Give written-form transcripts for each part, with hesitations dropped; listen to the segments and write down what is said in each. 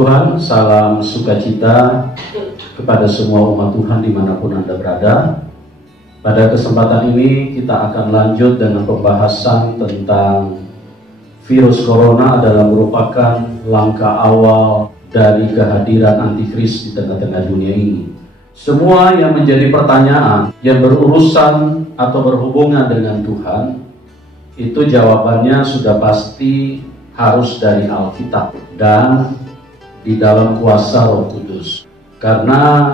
Tuhan, salam sukacita kepada semua umat Tuhan dimanapun Anda berada. Pada kesempatan ini kita akan lanjut dengan pembahasan tentang virus corona adalah merupakan langkah awal dari kehadiran antikris di tengah-tengah dunia ini. Semua yang menjadi pertanyaan yang berurusan atau berhubungan dengan Tuhan, itu jawabannya sudah pasti harus dari Alkitab dan di dalam kuasa Roh Kudus. Karena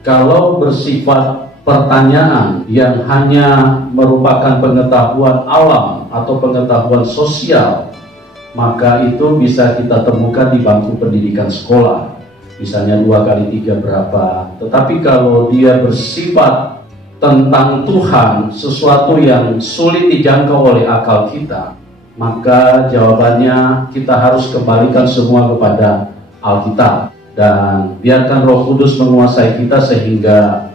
kalau bersifat pertanyaan yang hanya merupakan pengetahuan alam atau pengetahuan sosial, maka itu bisa kita temukan di bangku pendidikan sekolah, misalnya 2 kali 3 berapa. Tetapi kalau dia bersifat tentang Tuhan, sesuatu yang sulit dijangkau oleh akal kita, maka jawabannya kita harus kembalikan semua kepada Alkitab dan biarkan Roh Kudus menguasai kita sehingga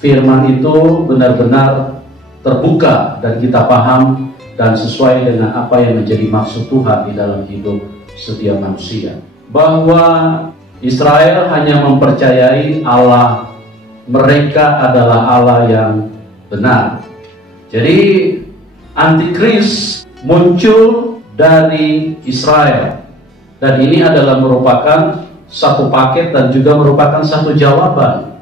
firman itu benar-benar terbuka dan kita paham dan sesuai dengan apa yang menjadi maksud Tuhan di dalam hidup setiap manusia. Bahwa Israel hanya mempercayai Allah, mereka adalah Allah yang benar. Jadi antikris muncul dari Israel, dan ini adalah merupakan satu paket dan juga merupakan satu jawaban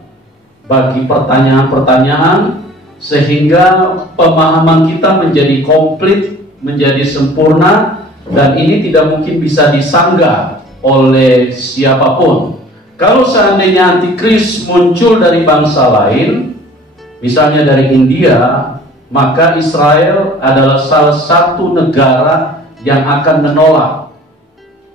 bagi pertanyaan-pertanyaan, sehingga pemahaman kita menjadi komplit, menjadi sempurna, dan ini tidak mungkin bisa disanggah oleh siapapun. Kalau seandainya antikris muncul dari bangsa lain, misalnya dari India, maka Israel adalah salah satu negara yang akan menolak.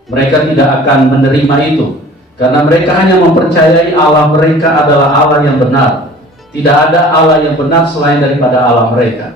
Mereka tidak akan menerima itu, karena mereka hanya mempercayai Allah mereka adalah Allah yang benar. Tidak ada Allah yang benar selain daripada Allah mereka.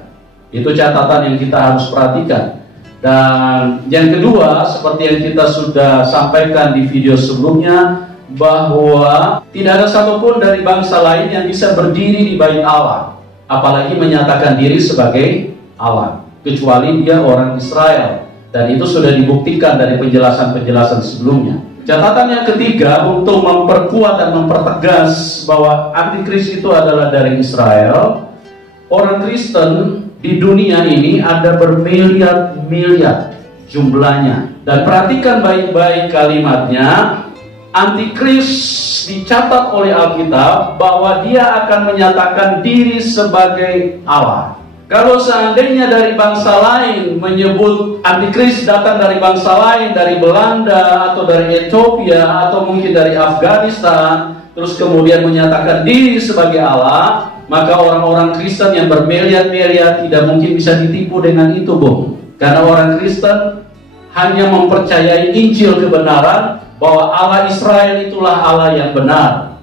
Itu catatan yang kita harus perhatikan. Dan yang kedua, seperti yang kita sudah sampaikan di video sebelumnya, bahwa tidak ada satupun dari bangsa lain yang bisa berdiri di bait Allah, apalagi menyatakan diri sebagai Allah, kecuali dia orang Israel. Dan itu sudah dibuktikan dari penjelasan-penjelasan sebelumnya. Catatan yang ketiga untuk memperkuat dan mempertegas bahwa antikris itu adalah dari Israel. Orang Kristen di dunia ini ada bermiliar-miliar jumlahnya. Dan perhatikan baik-baik kalimatnya. Antikris dicatat oleh Alkitab bahwa dia akan menyatakan diri sebagai Allah. Kalau seandainya dari bangsa lain menyebut antikris datang dari bangsa lain, dari Belanda atau dari Ethiopia atau mungkin dari Afghanistan, terus kemudian menyatakan diri sebagai Allah, maka orang-orang Kristen yang bermiliar-miliar tidak mungkin bisa ditipu dengan itu, Bung. Karena orang Kristen hanya mempercayai Injil kebenaran, bahwa Allah Israel itulah Allah yang benar.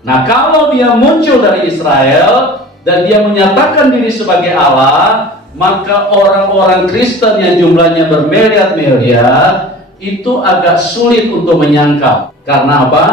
Nah, kalau dia muncul dari Israel dan dia menyatakan diri sebagai Allah, maka orang-orang Kristen yang jumlahnya bermiliar-miliar itu agak sulit untuk menyangkal. Karena apa?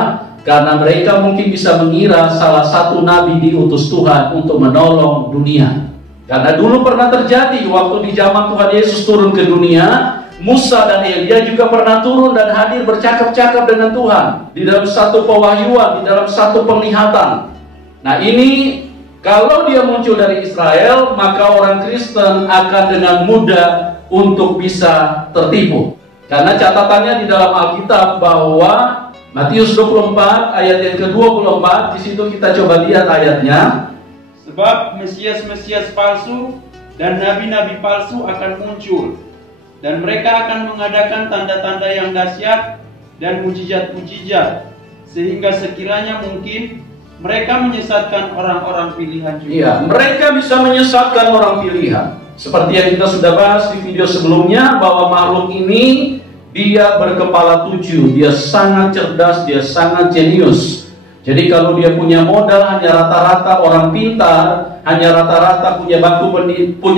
Karena mereka mungkin bisa mengira salah satu nabi diutus Tuhan untuk menolong dunia. Karena dulu pernah terjadi waktu di zaman Tuhan Yesus turun ke dunia, Musa dan Elia juga pernah turun dan hadir bercakap-cakap dengan Tuhan di dalam satu pewahyuan, di dalam satu penglihatan. Nah, ini kalau dia muncul dari Israel, maka orang Kristen akan dengan mudah untuk bisa tertipu. Karena catatannya di dalam Alkitab bahwa Matius 24 ayat yang ke-24, di situ kita coba lihat ayatnya. Sebab Mesias-Mesias palsu dan nabi-nabi palsu akan muncul, dan mereka akan mengadakan tanda-tanda yang dahsyat dan mujizat-mujizat, sehingga sekiranya mungkin mereka menyesatkan orang-orang pilihan juga. Iya, mereka bisa menyesatkan orang pilihan. Seperti yang kita sudah bahas di video sebelumnya, bahwa makhluk ini dia berkepala 7, dia sangat cerdas, dia sangat jenius. Jadi kalau dia punya modal hanya rata-rata orang pintar, hanya rata-rata punya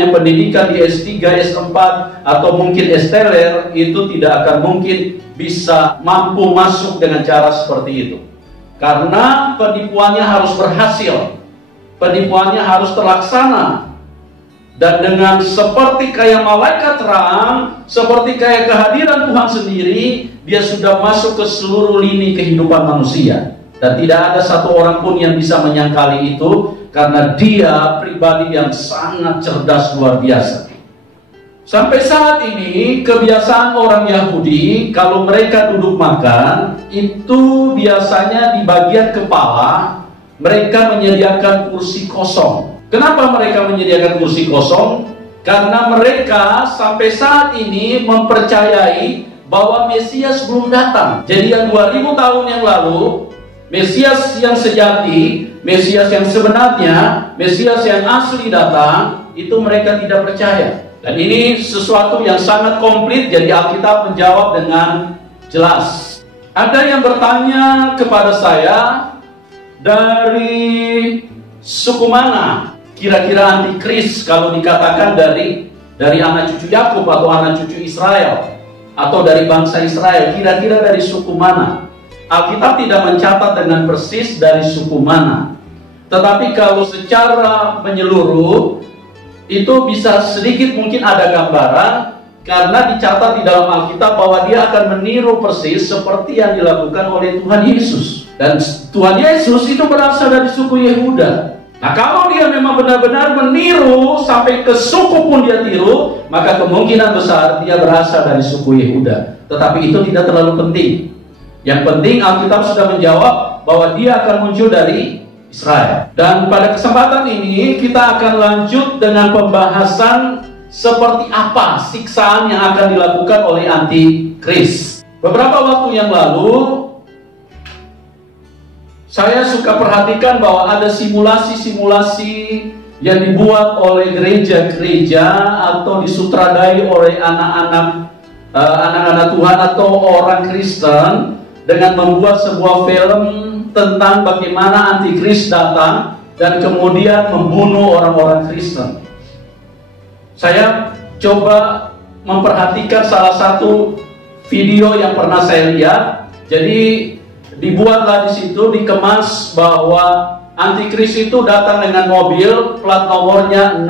pendidikan di S3, S4 atau mungkin S-teler, itu tidak akan mungkin bisa mampu masuk dengan cara seperti itu. Karena penipuannya harus berhasil, penipuannya harus terlaksana. Dan dengan seperti kayak malaikat terang, seperti kayak kehadiran Tuhan sendiri, dia sudah masuk ke seluruh lini kehidupan manusia. Dan tidak ada satu orang pun yang bisa menyangkali itu, karena dia pribadi yang sangat cerdas luar biasa. Sampai saat ini, kebiasaan orang Yahudi, kalau mereka duduk makan, itu biasanya di bagian kepala, mereka menyediakan kursi kosong. Kenapa mereka menyediakan kursi kosong? Karena mereka sampai saat ini mempercayai bahwa Mesias belum datang. Jadi yang 2000 tahun yang lalu, Mesias yang sejati, Mesias yang sebenarnya, Mesias yang asli datang, itu mereka tidak percaya. Dan ini sesuatu yang sangat komplit, jadi Alkitab menjawab dengan jelas. Ada yang bertanya kepada saya, dari suku mana kira-kira antikris kalau dikatakan dari anak cucu Yakub atau anak cucu Israel, atau dari bangsa Israel, kira-kira dari suku mana? Alkitab tidak mencatat dengan persis dari suku mana. Tetapi kalau secara menyeluruh, itu bisa sedikit mungkin ada gambaran, karena dicatat di dalam Alkitab bahwa dia akan meniru persis seperti yang dilakukan oleh Tuhan Yesus. Dan Tuhan Yesus itu berasal dari suku Yehuda. Nah, kalau dia memang benar-benar meniru sampai ke suku pun dia tiru, maka kemungkinan besar dia berasal dari suku Yehuda. Tetapi itu tidak terlalu penting. Yang penting Alkitab sudah menjawab bahwa dia akan muncul dari Israel. Dan pada kesempatan ini kita akan lanjut dengan pembahasan seperti apa siksaan yang akan dilakukan oleh antikris. Beberapa waktu yang lalu saya suka perhatikan bahwa ada simulasi-simulasi yang dibuat oleh gereja-gereja atau disutradai oleh anak-anak Tuhan atau orang Kristen dengan membuat sebuah film tentang bagaimana antikris datang dan kemudian membunuh orang-orang Kristen. Saya coba memperhatikan salah satu video yang pernah saya lihat. Jadi dibuatlah di situ, dikemas bahwa antikris itu datang dengan mobil plat nomornya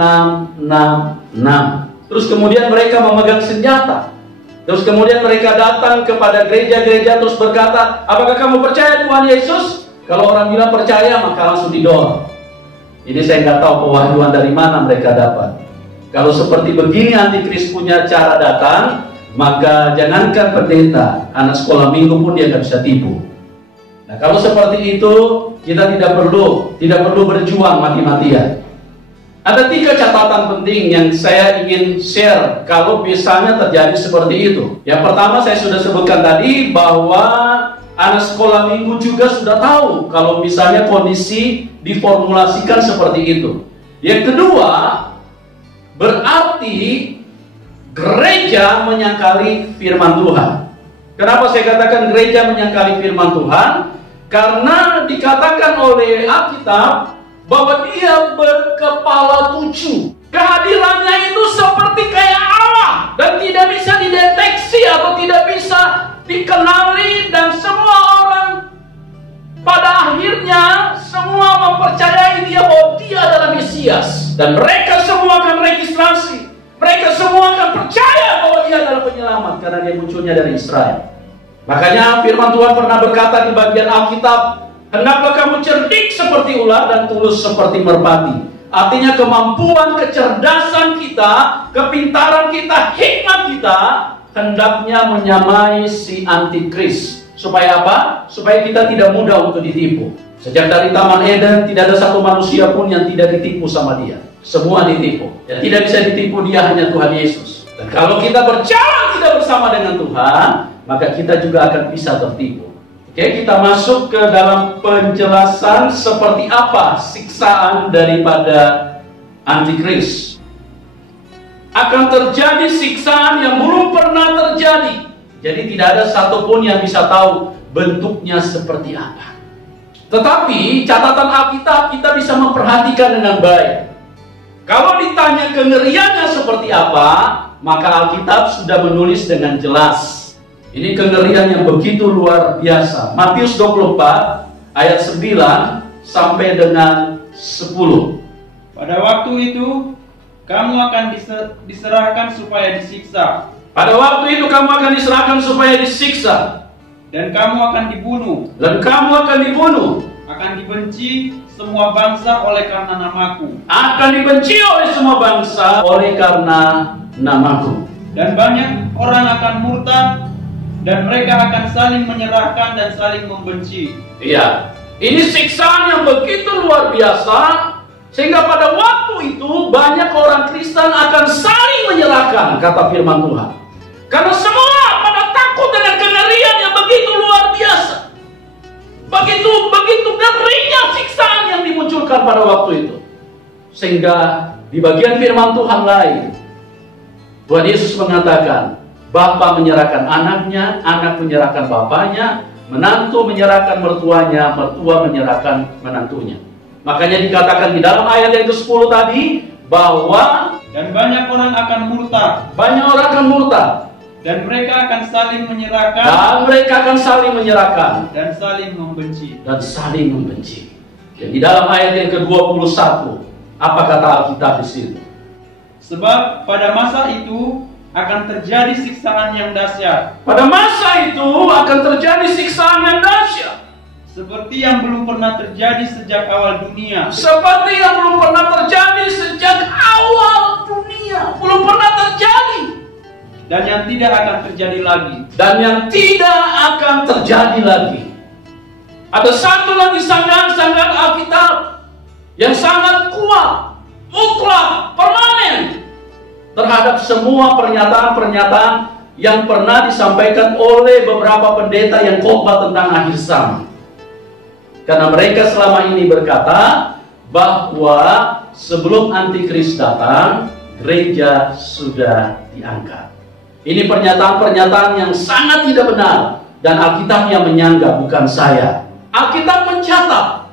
666. Terus kemudian mereka memegang senjata. Terus kemudian mereka datang kepada gereja-gereja terus berkata, apakah kamu percaya Tuhan Yesus? Kalau orang bilang percaya, maka langsung didorong. Ini saya nggak tahu pewahyuan dari mana mereka dapat. Kalau seperti begini antikris punya cara datang, maka jangankan pendeta, anak sekolah minggu pun dia nggak bisa tipu. Nah, kalau seperti itu, kita tidak perlu berjuang mati-matian. Ada 3 catatan penting yang saya ingin share kalau misalnya terjadi seperti itu. Yang pertama saya sudah sebutkan tadi bahwa anak sekolah minggu juga sudah tahu kalau misalnya kondisi diformulasikan seperti itu. Yang kedua, berarti gereja menyangkali firman Tuhan. Kenapa saya katakan gereja menyangkali firman Tuhan? Karena dikatakan oleh Alkitab bahwa dia berkepala 7. Kehadirannya itu seperti kayak Allah dan tidak bisa dideteksi atau tidak bisa dikenali, dan semua orang pada akhirnya semua mempercayai dia bahwa dia adalah Mesias, dan mereka semua akan registrasi, mereka semua akan percaya bahwa dia adalah penyelamat karena dia munculnya dari Israel. Makanya firman Tuhan pernah berkata di bagian Alkitab, hendaklah kamu cerdik seperti ular dan tulus seperti merpati. Artinya kemampuan, kecerdasan kita, kepintaran kita, hikmat kita hendaknya menyamai si antikris. Supaya apa? Supaya kita tidak mudah untuk ditipu. Sejak dari Taman Eden tidak ada satu manusia pun yang tidak ditipu sama dia. Semua ditipu. Yang tidak bisa ditipu dia hanya Tuhan Yesus. Dan kalau kita berjalan tidak bersama dengan Tuhan, maka kita juga akan bisa tertipu. Oke, kita masuk ke dalam penjelasan seperti apa siksaan daripada antikris. Akan terjadi siksaan yang belum pernah terjadi. Jadi tidak ada satupun yang bisa tahu bentuknya seperti apa. Tetapi catatan Alkitab kita bisa memperhatikan dengan baik. Kalau ditanya kengeriannya seperti apa, maka Alkitab sudah menulis dengan jelas. Ini kengerian yang begitu luar biasa. Matius 24 ayat 9 sampai dengan 10. Pada waktu itu kamu akan diserahkan supaya disiksa. Pada waktu itu kamu akan diserahkan supaya disiksa. Dan kamu akan dibunuh. Dan kamu akan dibunuh. Akan dibenci semua bangsa oleh karena namaku. Akan dibenci oleh semua bangsa oleh karena namaku. Dan banyak orang akan murtad, dan mereka akan saling menyerahkan dan saling membenci. Iya, ini siksaan yang begitu luar biasa, sehingga pada waktu itu banyak orang Kristen akan saling menyerahkan, kata firman Tuhan. Karena semua pada takut dengan kengerian yang begitu luar biasa. Begitu ngerinya siksaan yang dimunculkan pada waktu itu. Sehingga di bagian firman Tuhan lain, Tuhan Yesus mengatakan, Bapa menyerahkan anaknya, anak menyerahkan bapaknya, menantu menyerahkan mertuanya, mertua menyerahkan menantunya. Makanya dikatakan di dalam ayat yang ke-10 tadi, bahwa dan banyak orang akan murtad. Banyak orang akan murtad. Dan mereka akan saling menyerahkan. Dan mereka akan saling menyerahkan. Dan saling membenci. Dan saling membenci. Dan di dalam ayat yang ke-21, apa kata Alkitab di situ? Sebab pada masa itu akan terjadi siksaan yang dahsyat. Pada masa itu akan terjadi siksaan yang dahsyat. Seperti yang belum pernah terjadi sejak awal dunia. Seperti yang belum pernah terjadi sejak awal dunia. Belum pernah terjadi. Dan yang tidak akan terjadi lagi. Dan yang tidak akan terjadi lagi. Ada satu lagi sanggahan-sanggahan Alkitab yang sangat kuat, mutlak, permanen terhadap semua pernyataan-pernyataan yang pernah disampaikan oleh beberapa pendeta yang khotbah tentang akhir zaman. Karena mereka selama ini berkata bahwa sebelum antikris datang, gereja sudah diangkat. Ini pernyataan-pernyataan yang sangat tidak benar, dan Alkitab yang menyanggah, bukan saya. Alkitab mencatat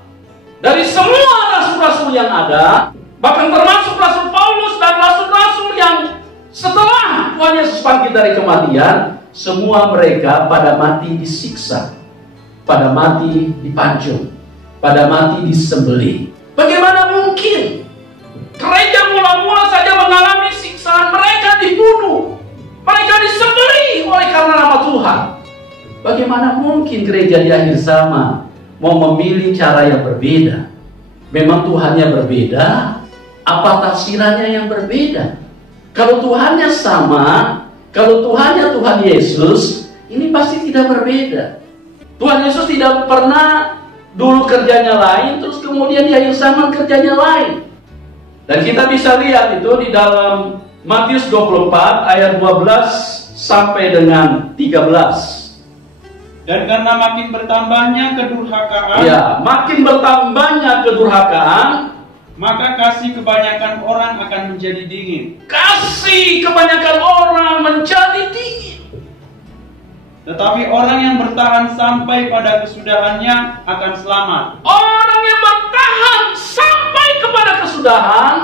dari semua rasul-rasul yang ada, bahkan termasuk Rasul Paulus dan rasul-rasul yang setelah Tuhan Yesus bangkit dari kematian, semua mereka pada mati disiksa, pada mati dipancung, pada mati disembelih. Bagaimana mungkin gereja mula-mula saja mengalami siksaan? Mereka dibunuh, mereka disembelih oleh karena nama Tuhan. Bagaimana mungkin gereja di akhir zaman mau memilih cara yang berbeda? Memang Tuhannya berbeda? Apa tafsirannya yang berbeda? Kalau Tuhannya sama, kalau Tuhannya Tuhan Yesus, ini pasti tidak berbeda. Tuhan Yesus tidak pernah dulu kerjanya lain, terus kemudian di akhir zaman kerjanya lain. Dan kita bisa lihat itu di dalam Matius 24 ayat 12 sampai dengan 13. Dan karena makin bertambahnya kedurhakaan, ya, makin bertambahnya kedurhakaan, maka kasih kebanyakan orang akan menjadi dingin. Kasih kebanyakan orang menjadi dingin. Tetapi orang yang bertahan sampai pada kesudahannya akan selamat. Orang yang bertahan sampai kepada kesudahan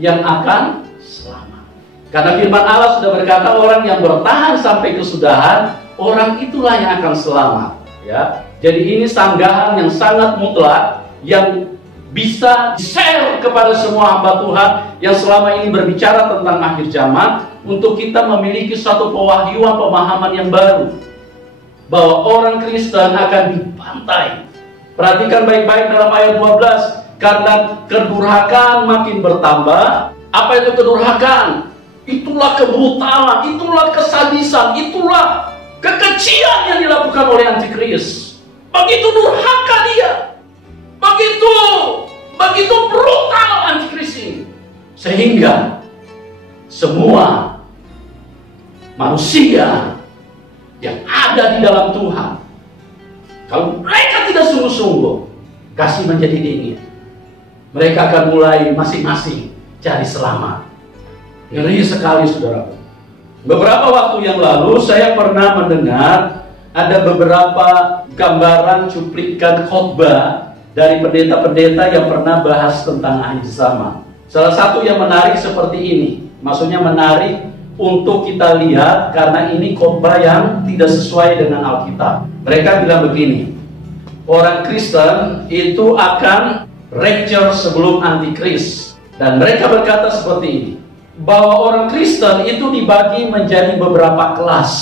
yang akan selamat. Karena firman Allah sudah berkata, orang yang bertahan sampai kesudahan, orang itulah yang akan selamat. Ya, jadi ini sanggahan yang sangat mutlak yang bisa di-share kepada semua hamba Tuhan yang selama ini berbicara tentang akhir zaman, untuk kita memiliki suatu pewahyuan, pemahaman yang baru bahwa orang Kristen akan dibantai. Perhatikan baik-baik dalam ayat 12, karena kedurhakaan makin bertambah. Apa itu kedurhakaan? Itulah kebrutalan, itulah kesadisan, itulah kekejian yang dilakukan oleh antikris. Begitu durhaka dia, begitu brutal antikris ini, sehingga semua manusia yang ada di dalam Tuhan, kalau mereka tidak sungguh-sungguh kasih menjadi dingin, mereka akan mulai masing-masing cari selamat. Ngeri sekali, saudara. Beberapa waktu yang lalu saya pernah mendengar ada beberapa gambaran cuplikan khotbah dari pendeta-pendeta yang pernah bahas tentang akhir zaman. Salah satu yang menarik seperti ini, maksudnya menarik untuk kita lihat karena ini khotbah yang tidak sesuai dengan Alkitab. Mereka bilang begini, orang Kristen itu akan rapture sebelum antikris. Dan mereka berkata seperti ini, bahwa orang Kristen itu dibagi menjadi beberapa kelas.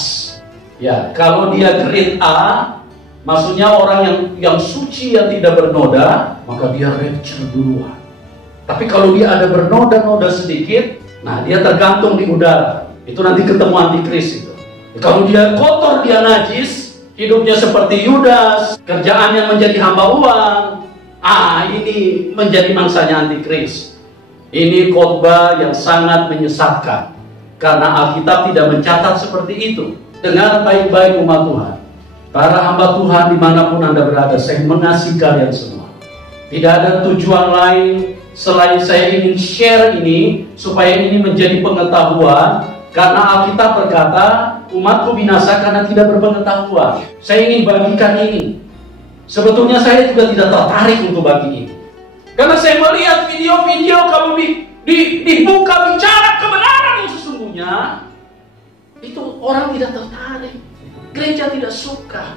Ya, kalau dia grade A, maksudnya orang yang suci, yang tidak bernoda, maka dia rapture duluan. Tapi kalau dia ada bernoda-noda sedikit, nah dia tergantung di udara. Itu nanti ketemu antikris itu. Kalau dia kotor, dia najis, hidupnya seperti Yudas, kerjaannya menjadi hamba uang, ini menjadi mangsanya antikris. Ini khotbah yang sangat menyesatkan, karena Alkitab tidak mencatat seperti itu. Dengar baik-baik umat Tuhan, para hamba Tuhan dimanapun Anda berada, saya mengasihi kalian semua. Tidak ada tujuan lain selain saya ingin share ini, supaya ini menjadi pengetahuan. Karena Alkitab berkata, umatku binasa karena tidak berpengetahuan. Saya ingin bagikan ini. Sebetulnya saya juga tidak tertarik untuk bagi ini, karena saya melihat video-video kamu dibuka bicara kebenaran yang sesungguhnya, itu orang tidak tertarik. Gereja tidak suka.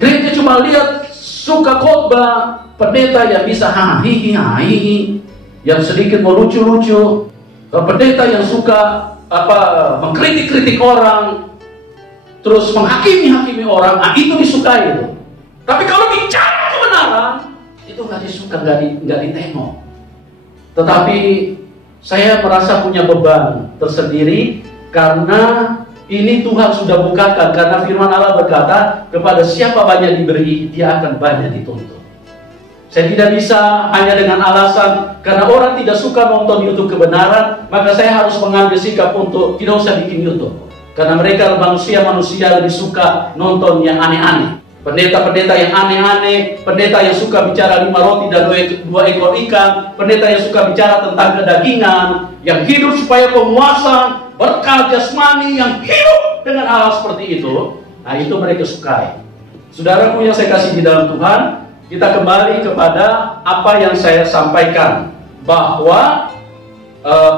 Gereja cuma lihat suka khotbah pendeta yang bisa hihi, yang sedikit melucu-lucu, pendeta yang suka mengkritik-kritik orang, terus menghakimi orang. Itu disukai itu. Tapi kalau bicara kebenaran, itu nggak disuka, nggak ditengok. Tetapi saya merasa punya beban tersendiri, karena ini Tuhan sudah bukakan. Karena firman Allah berkata, kepada siapa banyak diberi, dia akan banyak dituntut. Saya tidak bisa hanya dengan alasan karena orang tidak suka nonton YouTube kebenaran, maka saya harus mengambil sikap untuk tidak usah bikin YouTube. Karena mereka manusia lebih suka nonton yang aneh-aneh. Pendeta-pendeta yang aneh-aneh, pendeta yang suka bicara 5 roti dan 2 ekor ikan, pendeta yang suka bicara tentang kedagingan, yang hidup supaya pemuasan, berkah jasmani, yang hidup dengan hal seperti itu. Nah, itu mereka sukai. Saudaraku yang saya kasih di dalam Tuhan, kita kembali kepada apa yang saya sampaikan, bahwa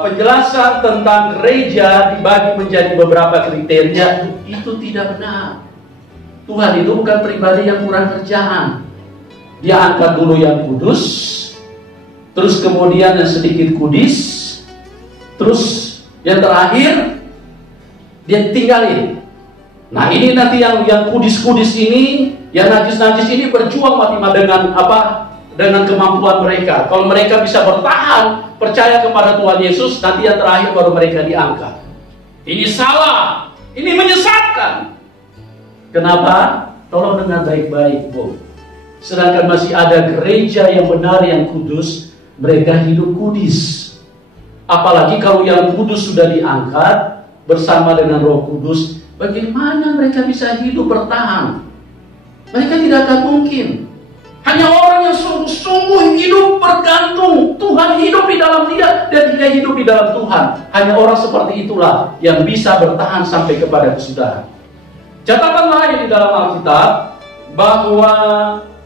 penjelasan tentang gereja dibagi menjadi beberapa kriteria itu tidak benar. Tuhan itu bukan pribadi yang kurang kerjaan. Dia angkat dulu yang kudus, terus kemudian yang sedikit kudis, terus yang terakhir dia tinggalin. Nah, ini nanti yang kudis-kudis ini, yang najis-najis ini berjuang dengan kemampuan mereka. Kalau mereka bisa bertahan, percaya kepada Tuhan Yesus, nanti yang terakhir baru mereka diangkat. Ini salah, ini menyesatkan. Kenapa? Tolong dengar baik-baik, Bu. Sedangkan masih ada gereja yang benar, yang kudus, mereka hidup kudis. Apalagi kalau yang kudus sudah diangkat bersama dengan Roh Kudus, bagaimana mereka bisa hidup bertahan? Mereka tidak akan mungkin. Hanya orang yang sungguh-sungguh hidup bergantung. Tuhan hidup di dalam dia, dan dia hidup di dalam Tuhan. Hanya orang seperti itulah yang bisa bertahan sampai kepada kesudahan. Catatan lain di dalam Alkitab, bahwa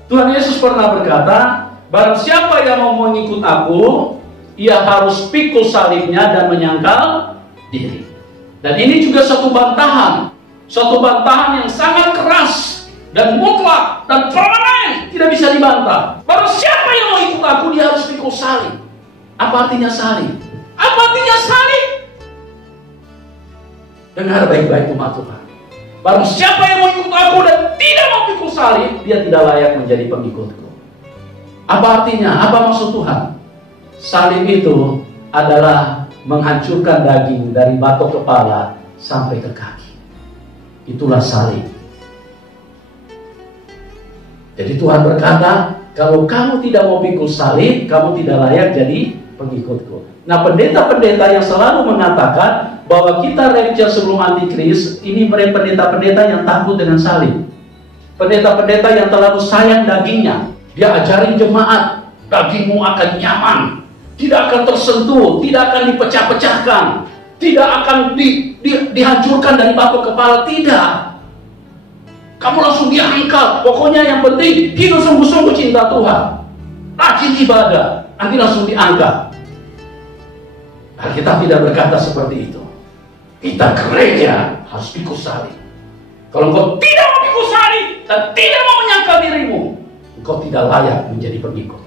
Tuhan Yesus pernah berkata, barang siapa yang mau mengikut aku, ia harus pikul salibnya dan menyangkal diri. Dan ini juga satu bantahan yang sangat keras dan mutlak dan permanen, tidak bisa dibantah. Barang siapa yang mau ikut aku, dia harus pikul salib. Apa artinya salib? Apa artinya salib? Dengar baik-baik umat Tuhan. Barang siapa yang mau ikut aku dan tidak mau pikul salib, dia tidak layak menjadi pengikutku. Apa artinya? Apa maksud Tuhan? Salib itu adalah menghancurkan daging dari batok kepala sampai ke kaki. Itulah salib. Jadi Tuhan berkata, kalau kamu tidak mau pikul salib, kamu tidak layak jadi pengikutku. Nah, pendeta-pendeta yang selalu mengatakan bahwa kita rapture sebelum antikris, ini mereka pendeta-pendeta yang takut dengan salib. Pendeta-pendeta yang terlalu sayang dagingnya. Dia ajarin jemaat, dagingmu akan nyaman, tidak akan tersentuh, tidak akan dipecah-pecahkan, tidak akan dihancurkan dari batok kepala, tidak. Kamu langsung diangkat. Pokoknya yang penting hidup sungguh-sungguh cinta Tuhan, rajin ibadah, nanti langsung diangkat. Alkitab tidak berkata seperti itu. Kita gereja harus pikul salib. Kalau engkau tidak mau pikul salib dan tidak mau menyangkal dirimu, engkau tidak layak menjadi pengikut.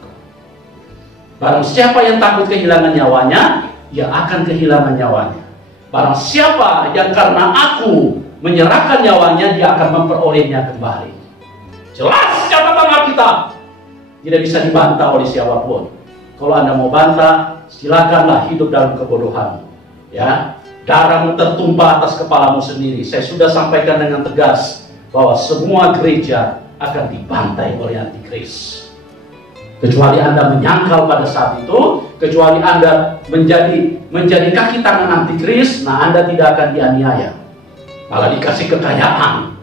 Barang siapa yang takut kehilangan nyawanya, ia akan kehilangan nyawanya. Barang siapa yang karena aku menyerahkan nyawanya, dia akan memperolehnya kembali. Jelas catatan Alkitab, tidak bisa dibantah oleh siapapun. Kalau Anda mau bantah, silakanlah hidup dalam kebodohan. Ya, darahmu tertumpah atas kepalamu sendiri. Saya sudah sampaikan dengan tegas bahwa semua gereja akan dibantai oleh antikris. Kecuali Anda menyangkal pada saat itu, kecuali Anda menjadi kaki tangan antikris, nah Anda tidak akan dianiaya. Malah dikasih kekayaan,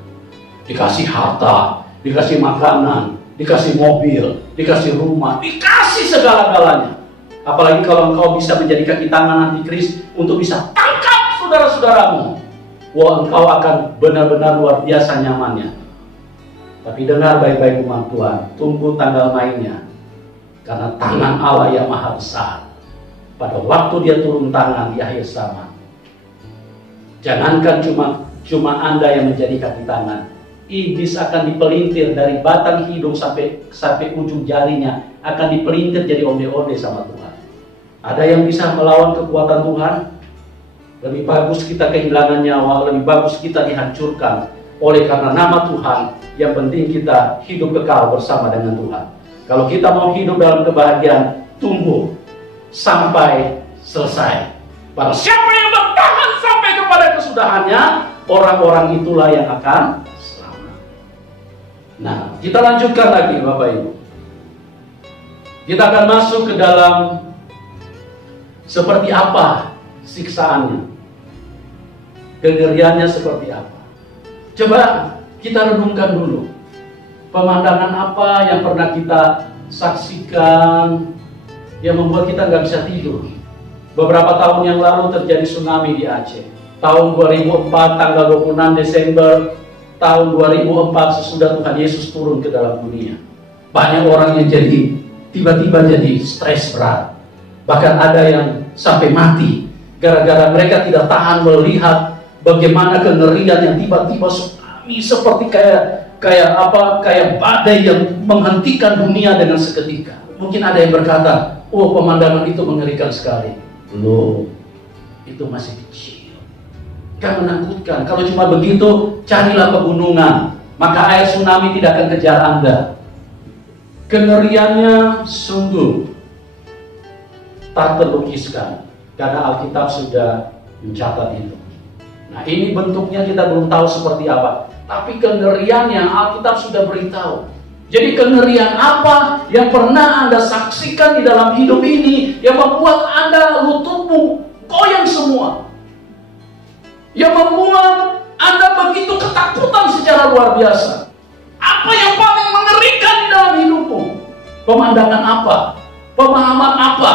dikasih harta, dikasih makanan, dikasih mobil, dikasih rumah, dikasih segala-galanya. Apalagi kalau engkau bisa menjadi kaki tangan antikris untuk bisa tangkap saudara-saudaramu. Wah, engkau akan benar-benar luar biasa nyamannya. Tapi dengar baik-baik umat Tuhan, tunggu tanggal mainnya. Karena tangan Allah yang maha besar, pada waktu dia turun tangan di akhir zaman, jangankan cuma Anda yang menjadi kaki tangan, iblis akan dipelintir dari batang hidung sampai ujung jarinya, akan dipelintir jadi onde-onde sama Tuhan. Ada yang bisa melawan kekuatan Tuhan? Lebih bagus kita kehilangan nyawa, lebih bagus kita dihancurkan oleh karena nama Tuhan. Yang penting kita hidup kekal bersama dengan Tuhan. Kalau kita mau hidup dalam kebahagiaan, tunggu sampai selesai. Barang siapa yang bertahan sampai kepada kesudahannya, orang-orang itulah yang akan selamat. Nah, kita lanjutkan lagi Bapak Ibu. Kita akan masuk ke dalam seperti apa siksaannya, kengeriannya seperti apa. Coba kita renungkan dulu. Pemandangan apa yang pernah kita saksikan yang membuat kita nggak bisa tidur? Beberapa tahun yang lalu terjadi tsunami di Aceh. Tahun 2004 tanggal 26 Desember tahun 2004 sesudah Tuhan Yesus turun ke dalam dunia. Banyak orang yang jadi tiba-tiba jadi stres berat. Bahkan ada yang sampai mati gara-gara mereka tidak tahan melihat bagaimana kengerian yang tiba-tiba tsunami seperti kayak badai yang menghentikan dunia dengan seketika. Mungkin ada yang berkata, oh pemandangan itu mengerikan sekali. Belum, itu masih kecil, gak menakutkan. Kalau cuma begitu, carilah pegunungan, maka air tsunami tidak akan kejar Anda. Kengeriannya sungguh tak terlukiskan, karena Alkitab sudah mencatat itu. Nah, ini bentuknya kita belum tahu seperti apa. Tapi kengeriannya Alkitab sudah beritahu. Jadi kengerian apa yang pernah Anda saksikan di dalam hidup ini yang membuat Anda lututmu goyang semua, yang membuat Anda begitu ketakutan secara luar biasa? Apa yang paling mengerikan di dalam hidupmu? Pemandangan apa? Pemahaman apa?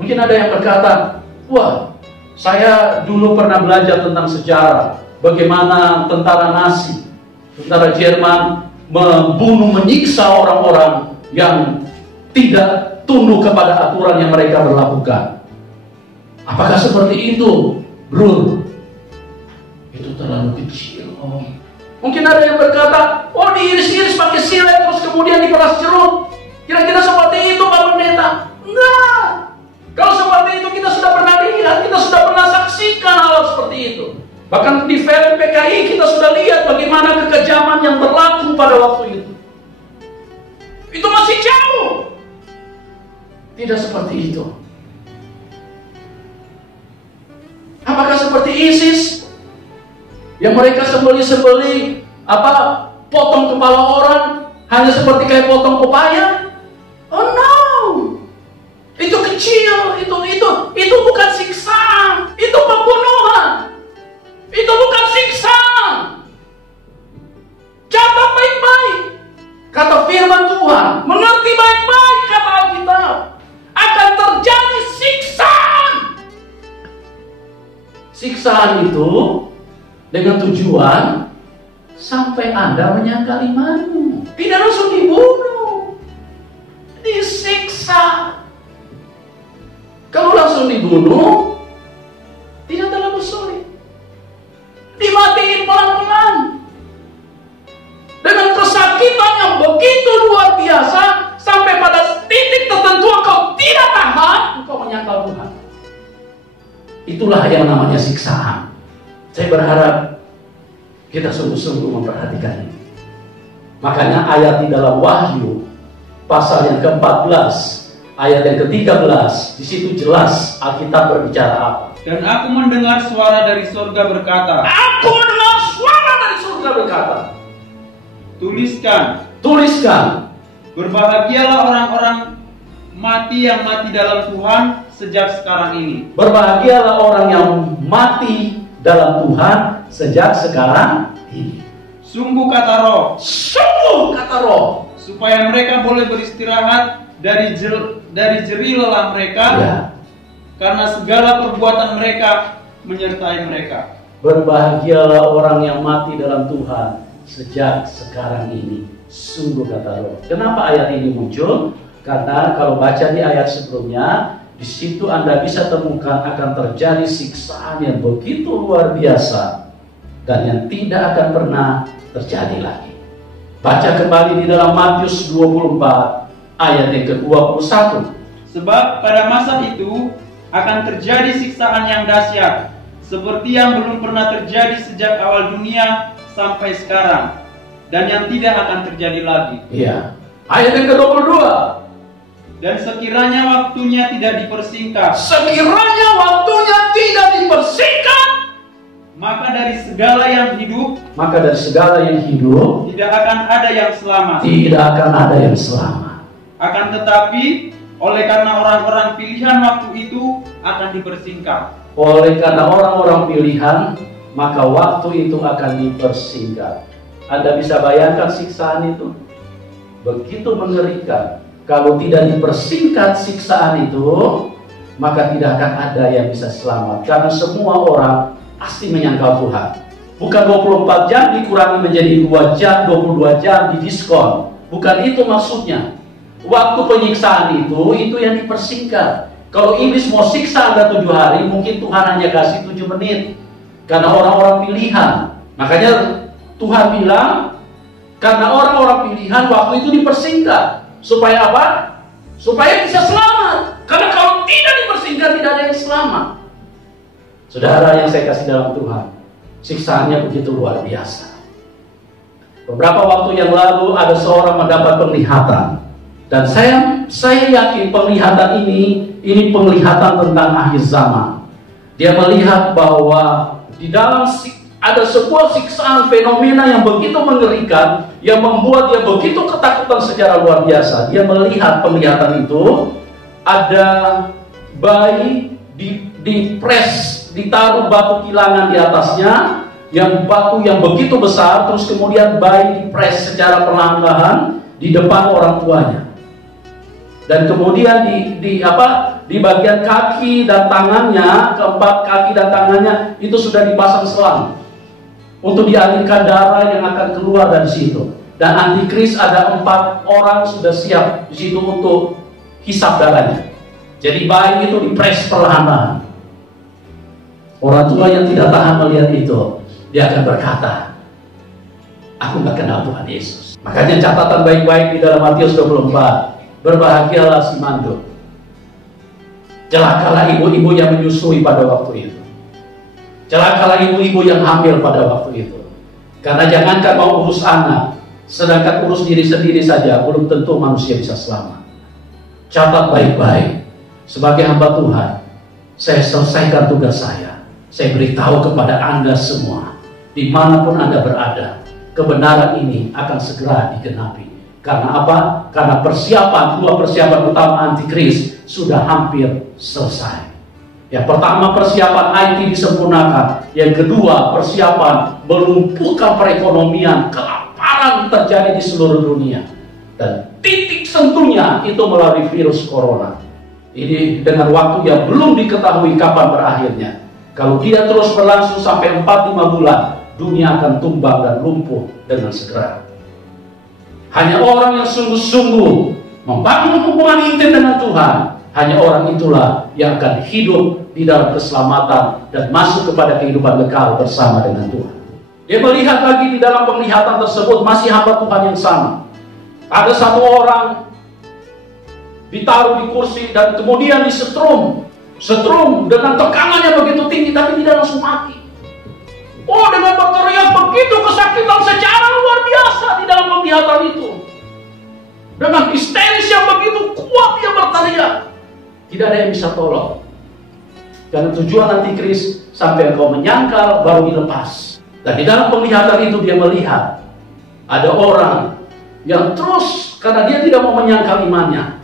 Mungkin ada yang berkata, wah, saya dulu pernah belajar tentang sejarah. Bagaimana tentara Nazi, tentara Jerman membunuh, menyiksa orang-orang yang tidak tunduk kepada aturan yang mereka berlakukan. Apakah seperti itu, bro? Itu terlalu kecil. Mungkin ada yang berkata, oh diiris-iris pakai silet terus kemudian diperas jeruk. Kira-kira seperti itu Pak Pendeta? Enggak. Kalau seperti itu kita sudah pernah lihat, kita sudah pernah saksikan hal seperti itu. Bahkan di film PKI kita sudah lihat bagaimana kekejaman yang berlaku pada waktu itu. Itu masih jauh. Tidak seperti itu. Apakah seperti ISIS yang mereka sembeli-sembeli potong kepala orang hanya seperti kayak potong pepaya? Oh no. Itu kecil, itu bukan siksaan, itu pembunuhan. Itu bukan siksaan. Catat baik-baik. Kata firman Tuhan, mengerti baik-baik kata Alkitab, akan terjadi siksaan. Siksaan itu dengan tujuan sampai Anda menyangkal imanmu. Tidak langsung dibunuh, disiksa. Kalau langsung dibunuh, tidak terlalu sulit. Dimatiin pelan-pelan dengan kesakitan yang begitu luar biasa sampai pada titik tertentu kita sungguh-sungguh memperhatikan ini. Makanya ayat di dalam Wahyu pasal yang ke-14 ayat yang ke-13, di situ jelas Alkitab berbicara apa. Dan aku mendengar suara dari surga berkata, Aku mendengar suara dari surga berkata, tuliskan, berbahagialah orang-orang mati yang mati dalam Tuhan sejak sekarang ini. Berbahagialah orang yang mati dalam Tuhan sejak sekarang ini. Sungguh kata Roh, supaya mereka boleh beristirahat dari jerih lelah mereka, karena segala perbuatan mereka menyertai mereka. Berbahagialah orang yang mati dalam Tuhan sejak sekarang ini. Sungguh kata Roh. Kenapa ayat ini muncul? Karena kalau baca di ayat sebelumnya, di situ Anda bisa temukan akan terjadi siksaan yang begitu luar biasa dan yang tidak akan pernah terjadi lagi. Baca kembali di dalam Matius 24 ayat yang ke-21. Sebab pada masa itu akan terjadi siksaan yang dahsyat, seperti yang belum pernah terjadi sejak awal dunia sampai sekarang, dan yang tidak akan terjadi lagi. Iya. Ayat yang ke-22. Dan sekiranya waktunya tidak dipersingkat, maka dari segala yang hidup, tidak akan ada yang selamat. Akan tetapi oleh karena orang-orang pilihan waktu itu akan dipersingkat. Oleh karena orang-orang pilihan, maka waktu itu akan dipersingkat. Anda bisa bayangkan siksaan itu? Begitu mengerikan. Kalau tidak dipersingkat siksaan itu, maka tidak akan ada yang bisa selamat. Karena semua orang pasti menyangkal Tuhan. Bukan 24 jam dikurangi menjadi 2 jam, 22 jam didiskon. Bukan itu maksudnya. Waktu penyiksaan itu yang dipersingkat. Kalau iblis mau siksa Anda 7 hari, mungkin Tuhan hanya kasih 7 menit. Karena orang-orang pilihan. Makanya Tuhan bilang, karena orang-orang pilihan waktu itu dipersingkat. Supaya apa? Supaya bisa selamat. Karena kalau tidak dipersingkat, tidak ada yang selamat. Saudara yang saya kasih dalam Tuhan, siksaannya begitu luar biasa. Beberapa waktu yang lalu ada seorang mendapat penglihatan. Dan saya yakin penglihatan ini penglihatan tentang akhir zaman. Dia melihat bahwa di dalam ada sebuah siksaan fenomena yang begitu mengerikan, yang membuat dia begitu ketakutan secara luar biasa. Dia melihat penglihatan itu, ada bayi dipres, ditaruh batu kilangan di atasnya, yang batu yang begitu besar, terus kemudian bayi dipres secara perlahan-lahan di depan orang tuanya. Dan kemudian di bagian kaki dan tangannya, keempat kaki dan tangannya itu sudah dipasang selang untuk dialirkan darah yang akan keluar dari situ. Dan antikris ada 4 orang sudah siap di situ untuk hisap darahnya. Jadi bayi itu dipres perlahan-lahan. Orang tua yang tidak tahan melihat itu, dia akan berkata, aku gak kenal Tuhan Yesus. Makanya catatan baik-baik di dalam Matius 24. Berbahagialah si mandul. Celakalah ibu-ibu yang menyusui pada waktu itu. Celakalah ibu-ibu yang hamil pada waktu itu. Karena jangankan mau urus anak, sedangkan urus diri sendiri saja belum tentu manusia bisa selamat. Catat baik-baik. Sebagai hamba Tuhan, saya selesaikan tugas saya. Saya beritahu kepada Anda semua, dimanapun Anda berada, kebenaran ini akan segera digenapi. Karena apa? Karena dua persiapan utama antikris sudah hampir selesai. Yang pertama, persiapan IT disempurnakan. Yang kedua, persiapan melumpuhkan perekonomian, kelaparan terjadi di seluruh dunia. Dan titik sentuhnya itu melalui virus corona. Ini dengan waktu yang belum diketahui kapan berakhirnya. Kalau dia terus berlangsung sampai 4-5 bulan, dunia akan tumbang dan lumpuh dengan segera. Hanya orang yang sungguh-sungguh membangun hubungan intim dengan Tuhan, hanya orang itulah yang akan hidup di dalam keselamatan dan masuk kepada kehidupan kekal bersama dengan Tuhan. Dia melihat lagi di dalam penglihatan tersebut masih hamba Tuhan yang sama. Ada satu orang ditaruh di kursi dan kemudian disetrum dengan tekanan yang begitu tinggi, tapi tidak langsung mati. Oh, dengan berteriak begitu kesakitan secara luar biasa di dalam penglihatan itu. Dengan histeris yang begitu kuat dia berteriak. Tidak ada yang bisa tolong. Karena tujuan antikris sampai engkau menyangkal baru dilepas. Dan di dalam penglihatan itu dia melihat ada orang yang terus karena dia tidak mau menyangkal imannya.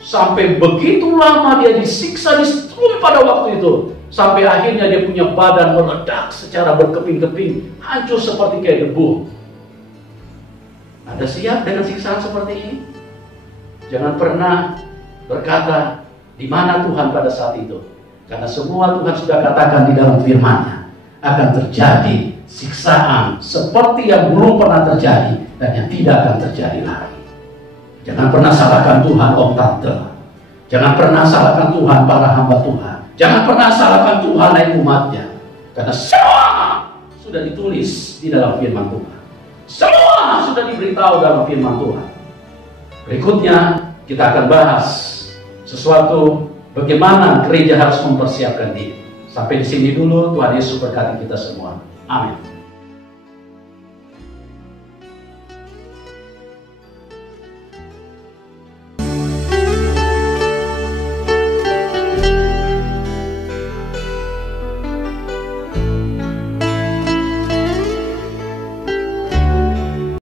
Sampai begitu lama dia disiksa, disetrum pada waktu itu. Sampai akhirnya dia punya badan meledak secara berkeping-keping, hancur seperti kayak debu. Anda siap dengan siksaan seperti ini? Jangan pernah berkata, di mana Tuhan pada saat itu? Karena semua Tuhan sudah katakan di dalam firman-Nya akan terjadi siksaan seperti yang belum pernah terjadi dan yang tidak akan terjadi lagi. Jangan pernah salahkan Tuhan om tante. Jangan pernah salahkan Tuhan para hamba Tuhan. Jangan pernah salahkan Tuhan dan umatnya. Karena semua sudah ditulis di dalam firman Tuhan. Semua sudah diberitahu dalam firman Tuhan. Berikutnya kita akan bahas sesuatu bagaimana gereja harus mempersiapkan diri. Sampai di sini dulu, Tuhan Yesus berkati kita semua. Amin.